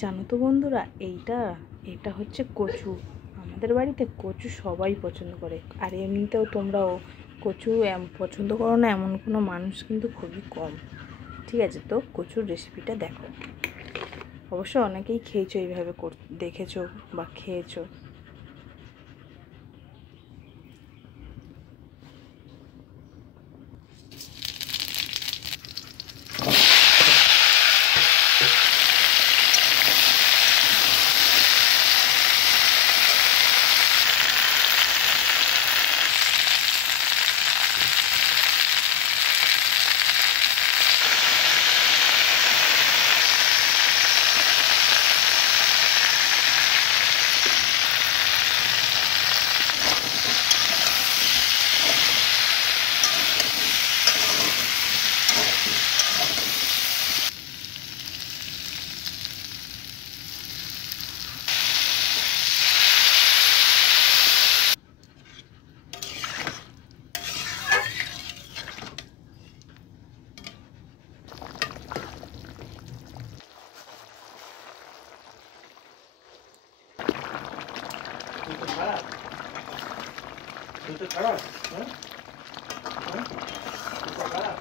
জানো তো বন্ধুরা, এটা হচ্ছে কচু। আমাদের বাড়িতে কচু সবাই পছন্দ করে, আর এমনিতেও তোমরাও কচু পছন্দ করো না এমন কোনো মানুষ কিন্তু খুবই কম। ঠিক আছে, তো কচুর রেসিপিটা দেখো। অবশ্য অনেকেই খেয়েছো, এইভাবে দেখেছো বা খেয়েছো। খারাপ, হ্যাঁ? হ্যাঁ? খারাপ?